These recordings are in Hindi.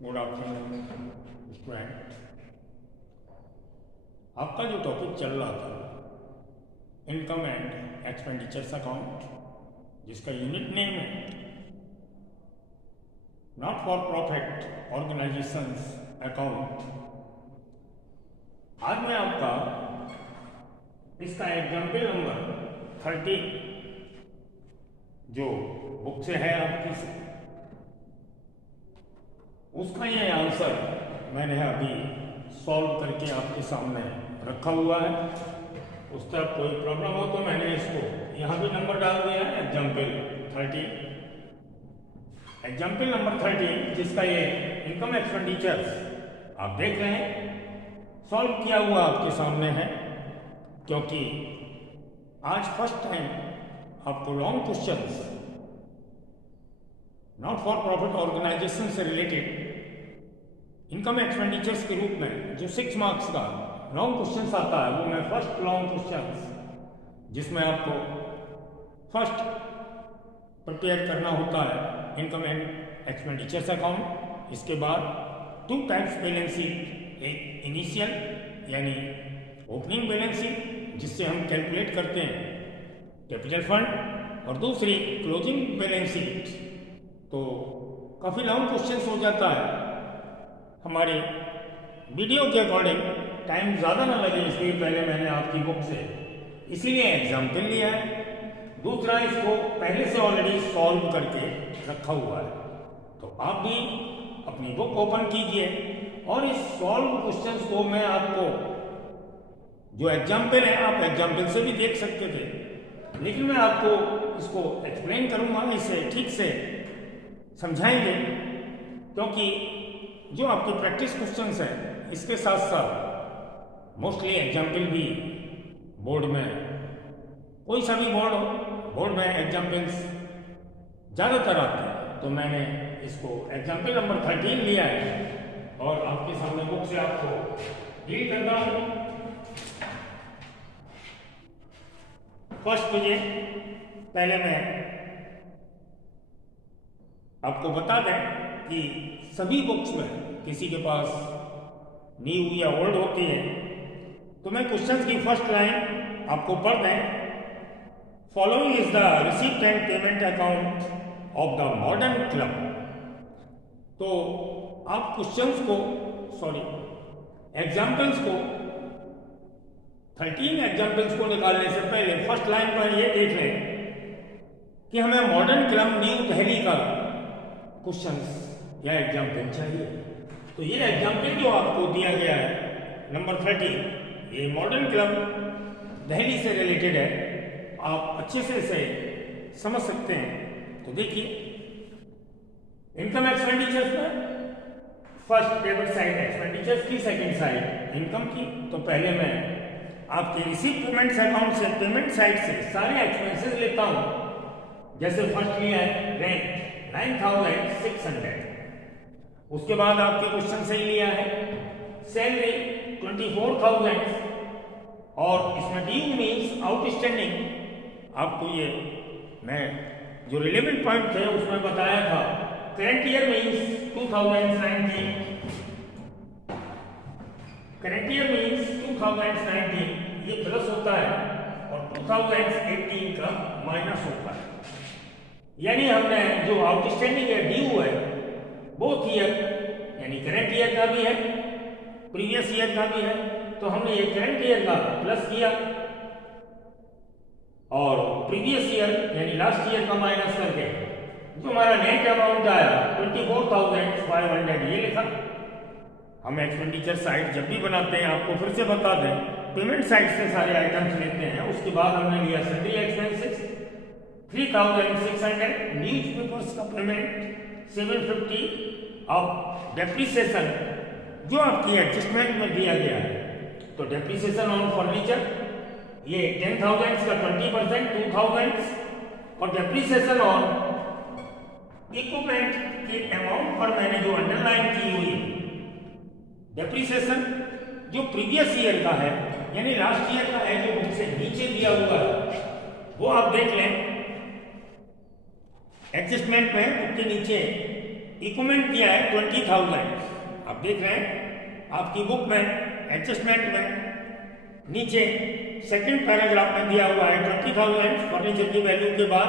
Good afternoon student. आपका जो टॉपिक चल रहा था इनकम एंड एक्सपेंडिचर्स अकाउंट, जिसका यूनिट नेम है not for profit organisations account. आज मैं आपका इसका एग्जाम्पल नंबर 30 जो बुक से है आपकी से, उसका ये आंसर मैंने अभी सॉल्व करके आपके सामने रखा हुआ है। उस तरह कोई प्रॉब्लम हो तो मैंने इसको यहाँ भी नंबर डाल दिया है एग्जाम्पल 30। एग्जाम्पल नंबर 30 जिसका ये इनकम एक्सपेंडिचर्स आप देख रहे हैं सॉल्व किया हुआ आपके सामने है, क्योंकि आज फर्स्ट टाइम आपको long questions not for profit organisation से रिलेटेड इनकम एक्सपेंडिचर्स के रूप में जो 6 मार्क्स का लॉन्ग क्वेश्चंस आता है, वो मैं फर्स्ट लॉन्ग क्वेश्चंस जिसमें आपको फर्स्ट प्रिपेयर करना होता है इनकम एंड एक्सपेंडिचर्स अकाउंट। इसके बाद 2 टाइप्स बैलेंस शीट, एक इनिशियल यानी ओपनिंग बैलेंस शीट जिससे हम कैलकुलेट करते हैं कैपिटल फंड, और दूसरी क्लोजिंग बैलेंस शीट। तो काफ़ी लॉन्ग क्वेश्चंस हो जाता है, हमारे वीडियो के अकॉर्डिंग टाइम ज़्यादा ना लगे, इसलिए पहले मैंने आपकी बुक से इसीलिए एग्जाम्पल लिया है। दूसरा, इसको पहले से ऑलरेडी सॉल्व करके रखा हुआ है, तो आप भी अपनी बुक ओपन कीजिए और इस सॉल्व क्वेश्चंस को मैं आपको जो एग्जाम्पल है आप एग्जाम्पल से भी देख सकते थे, लेकिन मैं आपको इसको एक्सप्लेन करूँगा, इसे ठीक से समझाएंगे, क्योंकि जो आपके प्रैक्टिस क्वेश्चंस हैं इसके साथ साथ मोस्टली एग्जाम्पल भी बोर्ड में, कोई सा भी बोर्ड हो, बोर्ड में एग्जाम्पल्स ज़्यादातर आते हैं। तो मैंने इसको एग्जाम्पल नंबर 13 लिया है और आपके सामने बुक से आपको डील करता हूँ। फर्स्ट मुझे पहले मैं आपको बता दें कि सभी बुक्स में किसी के पास न्यू या ओल्ड होती है, तो मैं क्वेश्चंस की फर्स्ट लाइन आपको पढ़ दें। Following is the receipt and payment account of the modern club. तो आप क्वेश्चंस को एग्जाम्पल्स को 13 एग्जाम्पल्स को निकालने से पहले फर्स्ट लाइन पर ये देख लें कि हमें मॉडर्न क्लब न्यू दिल्ली का क्वेश्चंस या एग्जाम्पल चाहिए। तो ये एग्जाम्पल जो आपको दिया गया है नंबर 30, ये मॉडर्न क्लब दिल्ली से रिलेटेड है, आप अच्छे से इसे समझ सकते हैं। तो देखिए इनकम एक्सपेंडिचर्स में फर्स्ट डेबिट साइड एक्सपेंडिचर्स की, सेकंड साइड इनकम की। तो पहले मैं आपके रिसीव पेमेंट्स अकाउंट से पेमेंट साइड से सारे एक्सपेंसेस लेता हूं। जैसे फर्स्ट लिया है रेंट 9600, उसके बाद आपके क्वेश्चन से लिया है सैलरी 24,000, और इसमें ड्यू मीन्स आउटस्टैंडिंग। आपको ये मैं जो रिलेवेंट पॉइंट थे उसमें बताया था, current year means 2019, current year means 2019 ये प्लस होता है और 2018 का माइनस होता है। यानी हमने जो आउटस्टैंडिंग है ड्यू है बोथ ईयर, यानी करंट ईयर का भी है प्रीवियस ईयर का भी है, तो हमने ये करंट ईयर का प्लस किया और प्रीवियस ईयर यानी लास्ट ईयर का माइनस करके जो हमारा नेट अमाउंट आया 24,500 ये लिखा। हम एक्सपेंडिचर साइड जब भी बनाते हैं आपको फिर से बता दें, पेमेंट साइड से सारे आइटम्स लेते हैं। उसके बाद हमने लिया सैलरी एक्सपेंसेस 3,600, न्यूज पेपर्स का पेमेंट 750, अब डेप्रिसिएशन जो आपकी एडजस्टमेंट में दिया गया है, तो डेप्रिसिएशन ऑन फर्नीचर ये 10,000 का 20%, 2,000, और डेप्रिसिएशन ऑन इक्विपमेंट के अमाउंट पर मैंने जो अंडरलाइन की हुई डेप्रिसिएशन जो प्रीवियस ईयर का है यानी लास्ट ईयर का है, जो बुक से नीचे दिया हुआ है वो आप देख लें। एडजस्टमेंट में बुक के नीचे इक्विपमेंट दिया है 20,000। आप देख रहे हैं आपकी बुक में एडजस्टमेंट में नीचे सेकंड पैराग्राफ में दिया हुआ है 20,000 फर्नीचर की वैल्यू के बाद,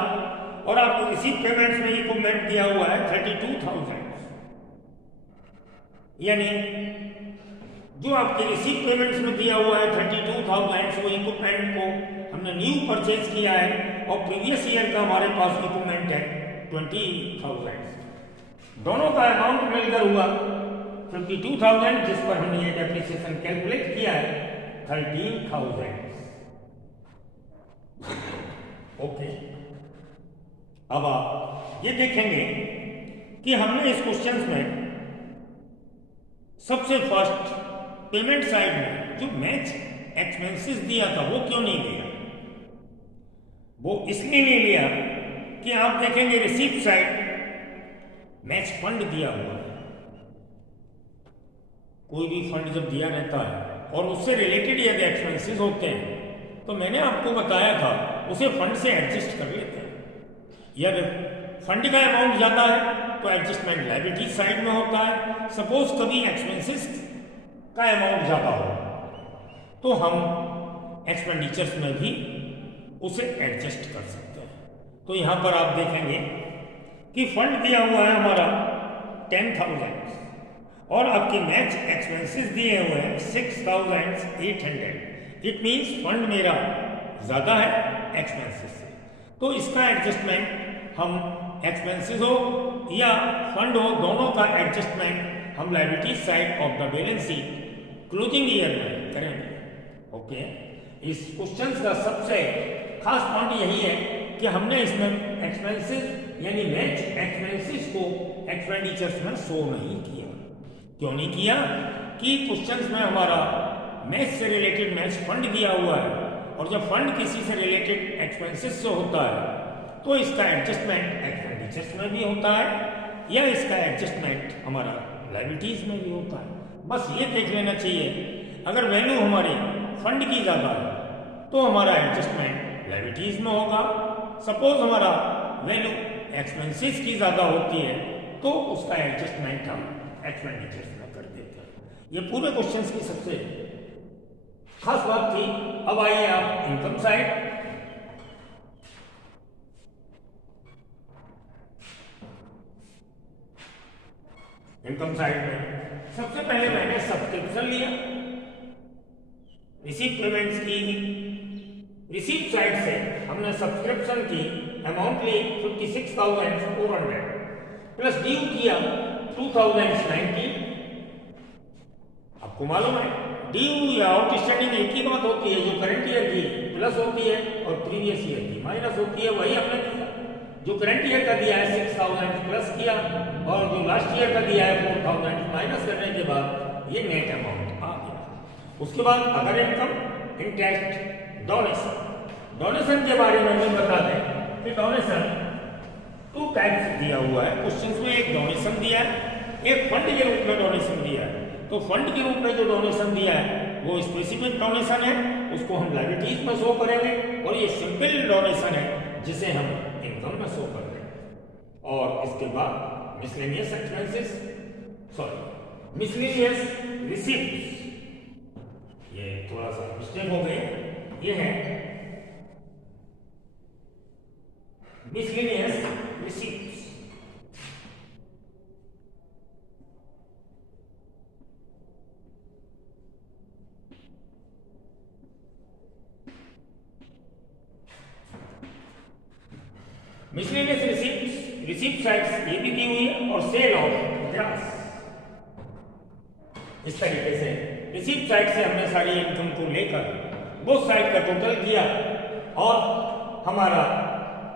और आपको रिसीव पेमेंट्स में इक्विपमेंट दिया हुआ है 32,000। यानी जो आपके रिसीव पेमेंट्स में दिया हुआ है 32,000, वो इक्विपमेंट को हमने न्यू परचेज किया है और प्रीवियस ईयर का हमारे पास इक्विपमेंट है 20,000। दोनों का अमाउंट मिलकर हुआ 52,000, जिस पर हमने ये डेप्रिसिएशन कैलकुलेट किया है 13,000। ओके, अब आप ये देखेंगे कि हमने इस क्वेश्चन में सबसे फर्स्ट पेमेंट साइड में जो मैच एक्सपेंसेस दिया था वो क्यों नहीं लिया। वो इसलिए नहीं लिया कि आप देखेंगे रिसीप्ट साइड मैच फंड दिया हुआ है। कोई भी फंड जब दिया रहता है और उससे रिलेटेड यदि एक्सपेंसेस होते हैं तो मैंने आपको बताया था उसे फंड से एडजस्ट कर लेते हैं। यदि फंड का अमाउंट ज्यादा है तो एडजस्टमेंट लायबिलिटी साइड में होता है। सपोज कभी एक्सपेंसेस का अमाउंट ज्यादा हो तो हम एक्सपेंडिचर्स में भी उसे एडजस्ट कर सकते हैं। तो यहां पर आप देखेंगे कि फंड दिया हुआ है हमारा 10,000 और आपके मैच एक्सपेंसेस दिए हुए हैं 6,800। इट मीन्स फंड मेरा ज्यादा है एक्सपेंसेस से, तो इसका एडजस्टमेंट हम एक्सपेंसेस हो या फंड हो, दोनों का एडजस्टमेंट हम liability side of the balance sheet closing year में करेंगे। ओके, इस क्वेश्चन का सबसे खास पॉइंट यही है कि हमने इसमें एक्सपेंसेस यानी मैच एक्सपेंसेस को एक्सपेंडिचर्स में शो नहीं किया। क्यों नहीं किया कि क्वेश्चंस में हमारा मैच से रिलेटेड मैच फंड दिया हुआ है, और जब फंड किसी से रिलेटेड एक्सपेंसेस से होता है तो इसका एडजस्टमेंट एक्सपेंडिचर्स में भी होता है या इसका एडजस्टमेंट हमारा लायबिलिटीज में भी होता है। बस ये देख लेना चाहिए, अगर वैल्यू हमारी फंड की ज्यादा है तो हमारा एडजस्टमेंट लायबिलिटीज में होगा। सपोज हमारा वैल्यू एक्सपेंसेस की ज्यादा होती है तो उसका एडजस्टमेंट हम एक्सपेंडिचर्स में कर देते हैं। ये पूरे क्वेश्चंस की सबसे खास बात थी। अब आइए आप इनकम साइड। इनकम साइड में सबसे पहले मैंने सब्सक्रिप्शन लिया, रिसीव पेमेंट्स की। रिसीव साइड से हमने सब्सक्रिप्शन की अमाउंट ली 56,400 प्लस ड्यू किया 2,090। आपको मालूम है ड्यू या आउटस्टैंडिंग एक ही बात होती है, जो करंट ईयर की प्लस होती है और प्रीवियस ईयर की माइनस होती है। वही हमने किया, जो करंट ईयर का दिया है 6,000 प्लस किया और जो लास्ट ईयर का दिया है 4,000 माइनस करने के बाद ये नेट अमाउंट आ गया। उसके बाद other income, interest, donation. Donation के बारे में हम बता दें कि डोनेशन 2 टाइप्स दिया हुआ है क्वेश्चंस में। एक डोनेशन दिया है, एक फंड के रूप में डोनेशन दिया है। तो फंड के रूप में जो डोनेशन दिया है वो स्पेसिफिक डोनेशन है, उसको हम लायबिलिटीज में शो करेंगे, और ये सिंपल डोनेशन है जिसे हम इनकम में शो कर रहे हैं। और इसके बाद miscellaneous expenses, sorry miscellaneous receipts, ये थोड़ा सा मिस्टेक हो गई, ये है miscellaneous receipts. Miscellaneous receipts, receipt sides ये भी दी हुई है, और सेल ऑफ ग्रास। इस तरीके से रिसीप्ट साइड से हमने सारी इनकम को लेकर बोथ साइड का टोटल किया, और हमारा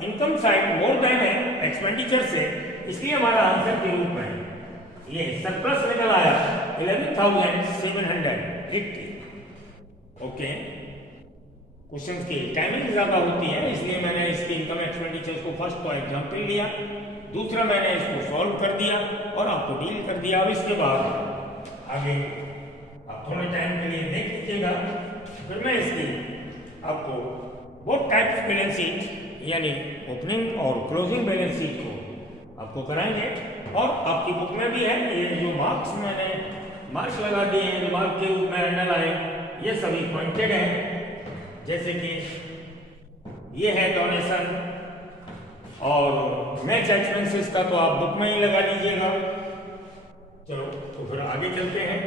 इनकम साइड मोर देन है एक्सपेंडिचर से, इसलिए हमारा आंसर के रूप में ये सरप्लस निकल आया 11,780। ओके, क्वेश्चन की टाइमिंग ज्यादा होती है इसलिए मैंने इसके इनकम एक्सपेंडिचर्स को फर्स्ट को एग्जांपल लिया, दूसरा मैंने इसको सॉल्व कर दिया और आपको डील कर दिया। अब इसके बाद आगे आप थोड़े टाइम के लिए देख लीजिएगा, फिर मैं इसकी आपको बोथ टाइप्स बैलेंस शीट यानी ओपनिंग और क्लोजिंग बैलेंस शीट को आपको कराएंगे। और आपकी बुक में भी है, ये जो मैंने मार्क्स लगा दिए हैं, मार्क के रूप में अंडरलाइन, ये सभी पॉइंटेड हैं। जैसे कि ये है डोनेशन और मैच एक्सपेंसेस का तो आप बुक में ही लगा लीजिएगा। चलो तो फिर आगे चलते हैं।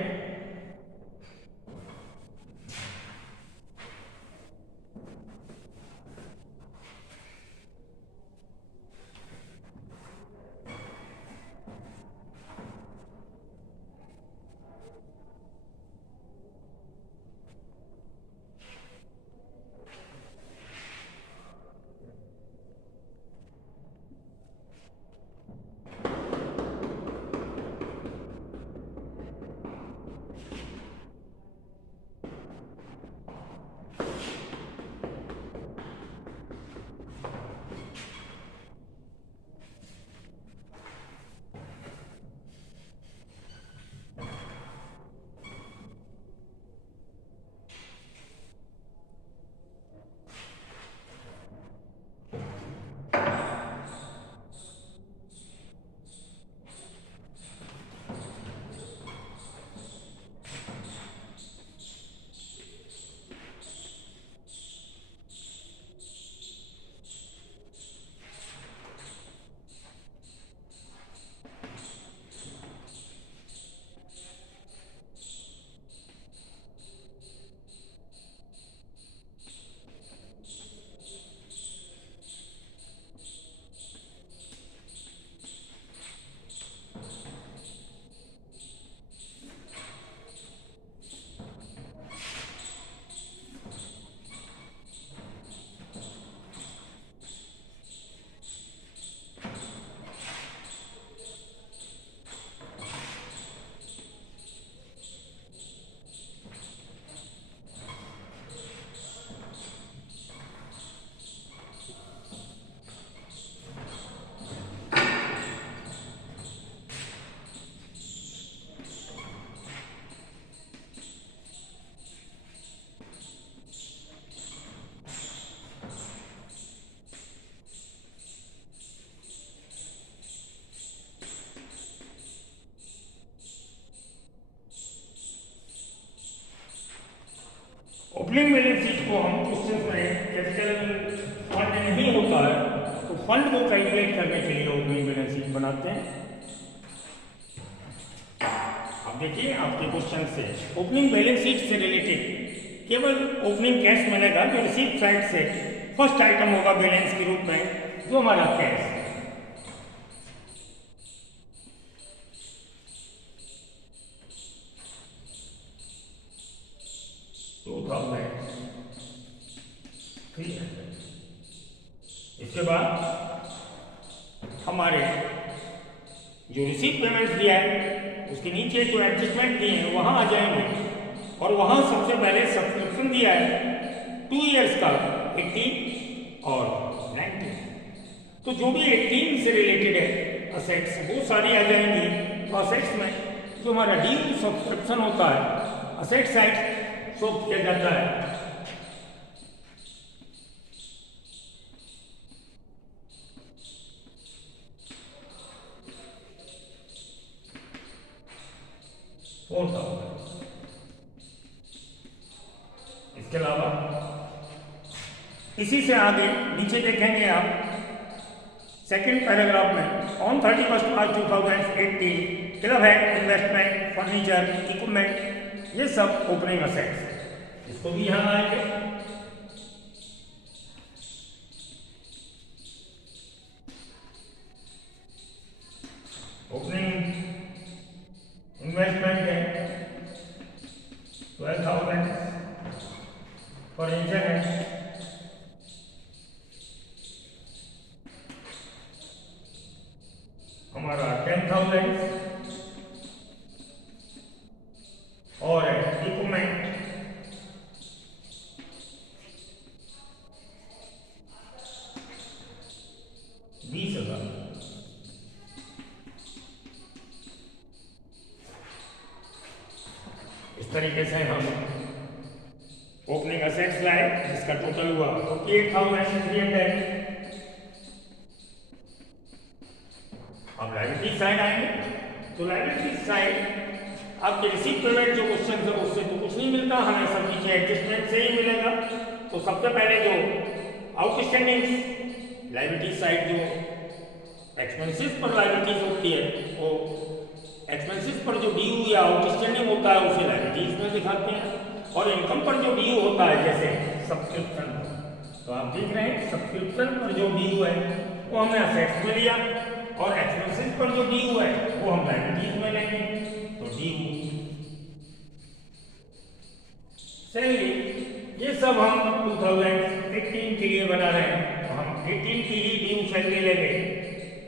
ओपनिंग बैलेंस शीट को हम क्वेश्चन में कैपिटल फंड नहीं होता है तो फंड को कैलकुलेट करने के लिए ओपनिंग बैलेंस शीट बनाते हैं। अब देखिए आपके क्वेश्चन से ओपनिंग बैलेंस शीट से रिलेटेड केवल ओपनिंग कैश मिलेगा जो रिसीप्ट साइड से फर्स्ट आइटम होगा बैलेंस के रूप में, जो हमारा कैश है। इसके बाद हमारे जो रिसीव पेमेंट्स दिया है उसके नीचे जो एडजस्टमेंट दिए हैं वहां आ जाएंगे और वहां सबसे पहले सब्सक्रिप्शन दिया है 2 इयर्स का 18 और 19। तो जो भी 18 से रिलेटेड है असेट्स वो सारी आ जाएंगी। तो असेट्स में जो हमारा ड्यू सब्सक्रिप्शन होता है असेट साइड शो किया जाता है। इसके अलावा इसी से आगे नीचे देखेंगे आप सेकंड पैराग्राफ में ऑन 31 मार्च 2018 क्लब है इन्वेस्टमेंट फर्नीचर इक्विपमेंट ये सब ओपनिंग असेट्स, इसको भी यहां आएंगे। ओपनिंग इन्वेस्टमेंट है 12,000, फर्नीचर है हमारा 10,000 और इक्विपमेंट 20,000। इस तरीके से हम ओपनिंग असेट्स लाए जिसका टोटल हुआ 48,300। अब लायबिलिटी साइड आएंगे तो लायबिलिटी साइड आपके रिसीव पेमेंट जो क्वेश्चन है उससे तो कुछ नहीं मिलता, हमें सब नीचे एडजस्टमेंट से ही मिलेगा। तो सबसे पहले जो आउटस्टैंडिंग लायबिलिटी साइड जो एक्सपेंसेस पर लायबिलिटीज होती है वो एक्सपेंसेस पर जो ड्यू या आउटस्टैंडिंग होता है उसे लायबिलिटीज में दिखाते हैं, और इनकम पर जो ड्यू होता है जैसे सब्सक्रिप्शन, तो आप देख रहे हैं सब्सक्रिप्शन पर जो ड्यू है वो हमने असेट्स में लिया और एक्सपेंसेस पर जो ड्यू है वो हम लायबिलिटीज में लेंगे। तो ड्यू सैलरी ये सब हम 2018 के लिए बना रहे हैं, तो हम 18 की ही ड्यू सैलरी लेंगे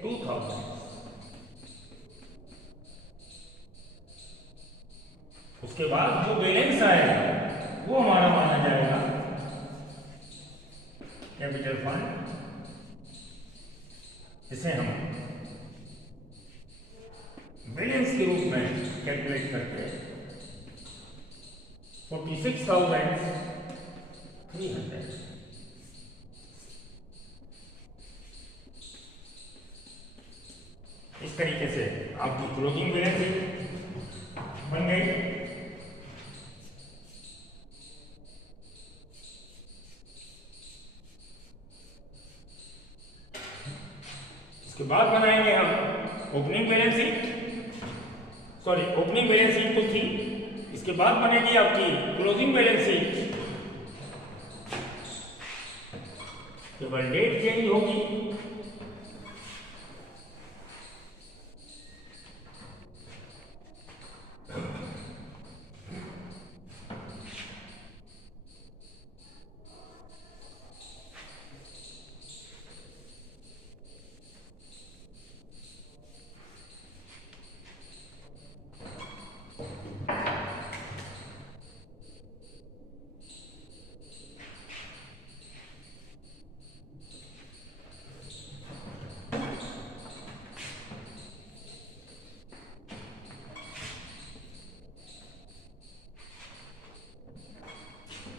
2000। उसके बाद जो बैलेंस आएगा वो हमारा माना जाएगा कैपिटल फंड, जिसे हम बैलेंस के रूप में कैलकुलेट करके 46,300 इस तरीके से आपकी क्लोजिंग बैलेंस बन गई। इसके बाद बनाएंगे हम opening balance sheet, sorry opening balance sheet तो थी, इसके बाद बनेगी आपकी क्लोजिंग बैलेंस शीट। केवल डेट चेंज होगी,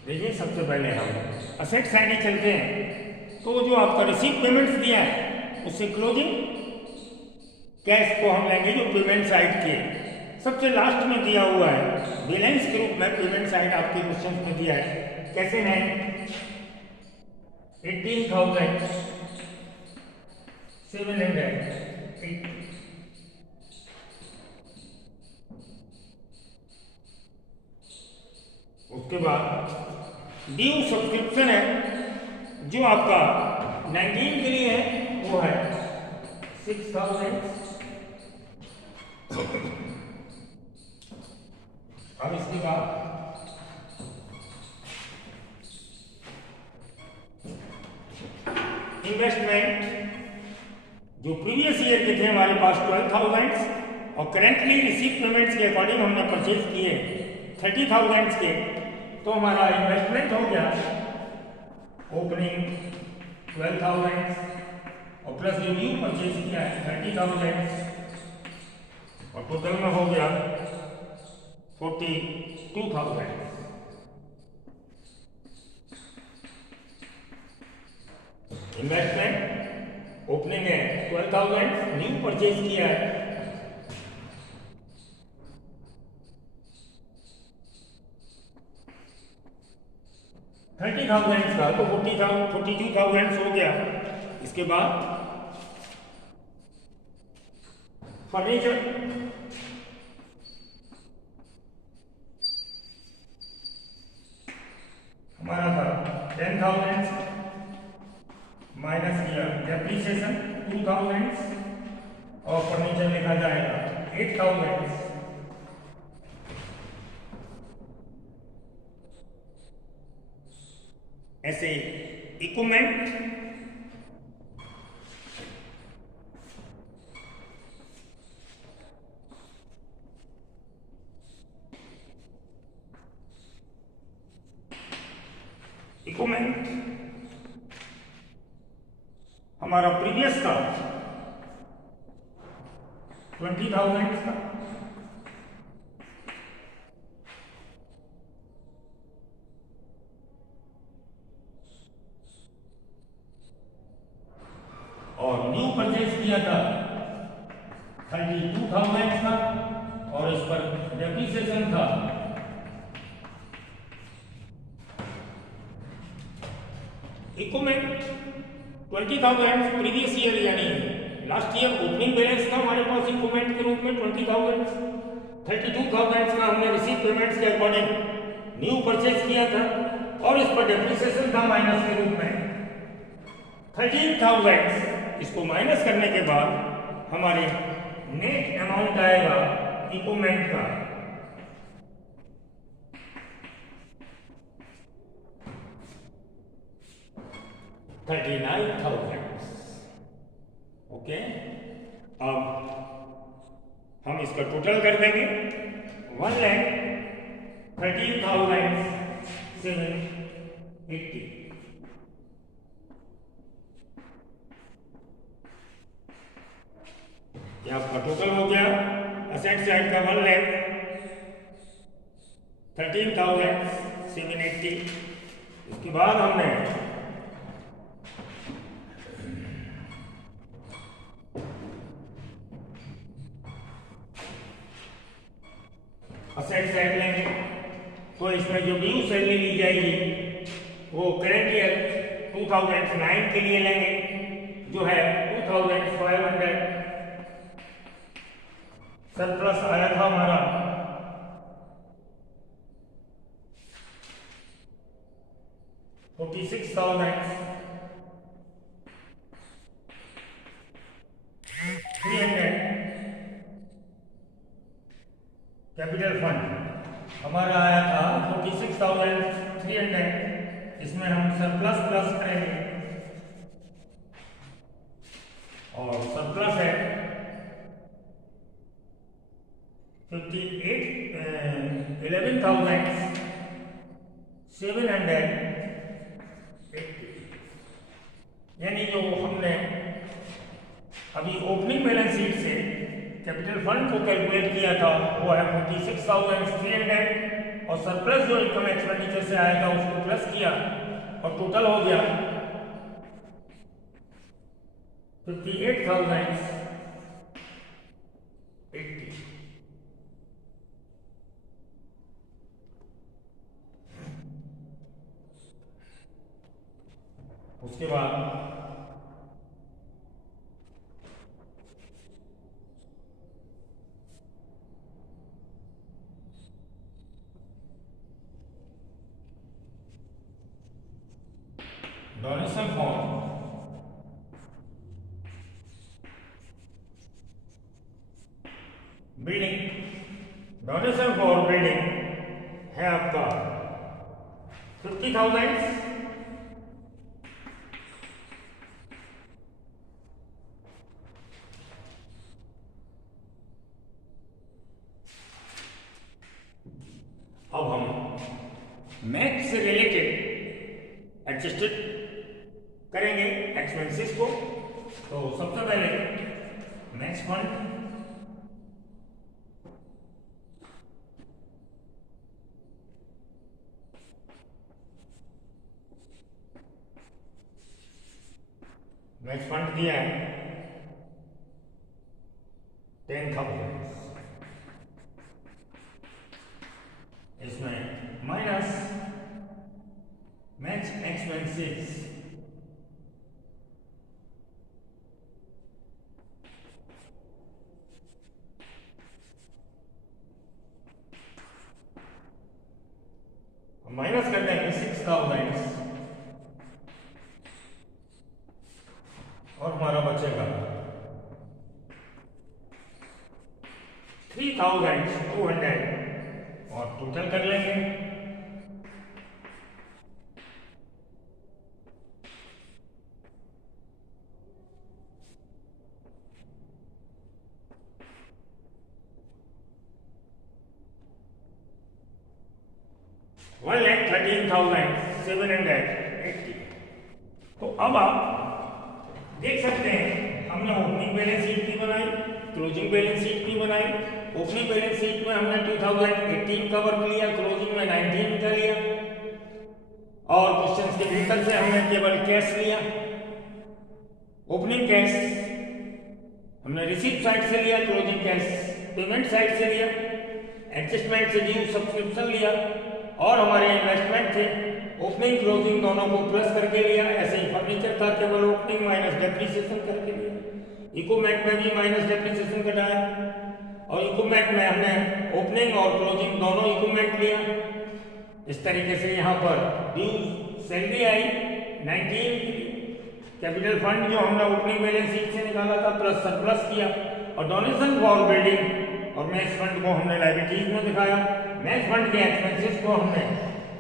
देखिए सबसे पहले हम असेट साइड ही चलते हैं। तो जो आपका रिसीव पेमेंट्स दिया है उससे क्लोजिंग कैश को हम लेंगे जो पेमेंट साइड के सबसे लास्ट में दिया हुआ है, बैलेंस के रूप में पेमेंट साइड आपके क्वेश्चन में दिया है। कैसे है 18,780। उसके बाद ड्यू सब्सक्रिप्शन है जो आपका 19 के लिए है वो है 6,000। अब इसके बाद इन्वेस्टमेंट जो प्रीवियस ईयर के थे हमारे पास 12,000 और करेंटली रिसीव पेमेंट्स के अकॉर्डिंग हमने परचेज किए 30,000 के, तो हमारा इन्वेस्टमेंट हो गया ओपनिंग 12,000 और प्लस जो न्यू परचेज किया है 30,000 और टोटल में हो गया 42,000। इन्वेस्टमेंट ओपनिंग है 12,000, न्यू परचेज किया है 30,000 का, तो 42,000 हो गया। इसके बाद फर्नीचर हमारा था 10,000 माइनस किया डेप्रिसिएशन 2,000 और फर्नीचर लिखा जाएगा 8,000। ऐसे इक्विपमेंट हमारा प्रीवियस था 20,000 का, और न्यू परचेज किया था 2000 था और इस पर डेप्रिसिएशन था इक्विपमेंट 20,000 प्रीवियस ईयर, यानी लास्ट ईयर ओपनिंग बैलेंस था हमारे पास इक्विपमेंट के रूप में 20,000। 32,000 का हमने रिसीव पेमेंट्स के अकॉर्डिंग न्यू परचेज किया था और इस पर डेप्रिसिएशन था माइनस के रूप में 13,000। इसको माइनस करने के बाद हमारे नेट अमाउंट आएगा इक्विपमेंट का 39,000। ओके, अब हम इसका टोटल कर देंगे 1,13,780। ये आपका टोटल हो गया असेट साइड का 1,13,780। इसके बाद हमने असेट साइड लेंगे तो इसमें जो न्यू सैलरी ली जाएगी वो करेंट ईयर 2009 के लिए लेंगे जो है 2,500 सरप्लस आया था हमारा 46,300 कैपिटल फंड हमारा आया था 46,300। इसमें हम सरप्लस प्लस करेंगे और सरप्लस है 11,780, यानी जो हमने अभी ओपनिंग बैलेंस शीट से कैपिटल फंड को कैलकुलेट किया था वो है 46,300 और सरप्लस जो इनकम एक्सपेंडिचर से आया था उसको प्लस किया और टोटल हो गया 58,080। उसके बाद donation form building, donation for building है आपका 50,000। अब हम मैथ से रिलेटेड एडजस्टेड करेंगे एक्सपेंसेस को। तो सबसे पहले मैक्स फंड दिया है 10,000। इसमें माइनस मैच एक्सपेंसेस माइनस कर देंगे 6,000 और हमारा बचेगा 3,200 और टोटल कर लेंगे $1,13,780। तो अब आप देख सकते हैं हमने ओपनिंग बैलेंस शीट भी बनाई, क्लोजिंग बैलेंस शीट भी बनाई। ओपनिंग बैलेंस शीट में हमने 2018 कवर किया, क्लोजिंग में 19 का लिया और क्वेश्चंस के भीतर से हमने केवल कैश लिया। ओपनिंग कैश हमने रिसीव साइड से लिया, क्लोजिंग कैश पेमेंट साइड से लिया, एडजस्टमेंट से ड्यू सब्सक्रिप्शन लिया, और हमारे इन्वेस्टमेंट थे ओपनिंग क्लोजिंग दोनों को प्लस करके लिया। ऐसे ही फर्नीचर था, केवल ओपनिंग माइनस डेप्रिसिएशन करके लिया। इक्विपमेंट में भी माइनस डेप्रिसिएशन कटाया, और इक्विपमेंट में हमने ओपनिंग और क्लोजिंग दोनों इक्विपमेंट लिया। इस तरीके से यहाँ पर ड्यू सैलरी आई 19 की, कैपिटल फंड जो हमने ओपनिंग बैलेंस शीट से निकाला था प्लस सरप्लस किया, और डोनेशन फॉर बिल्डिंग और मैच फंड को हमने लायबिलिटीज में दिखाया। मैच फंड के एक्सपेंसेस को हमने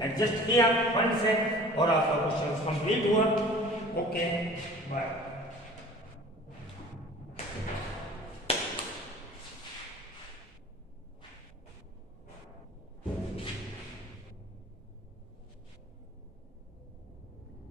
एडजस्ट किया फंड से, और आपका क्वेश्चन कंप्लीट हुआ। Okay bye.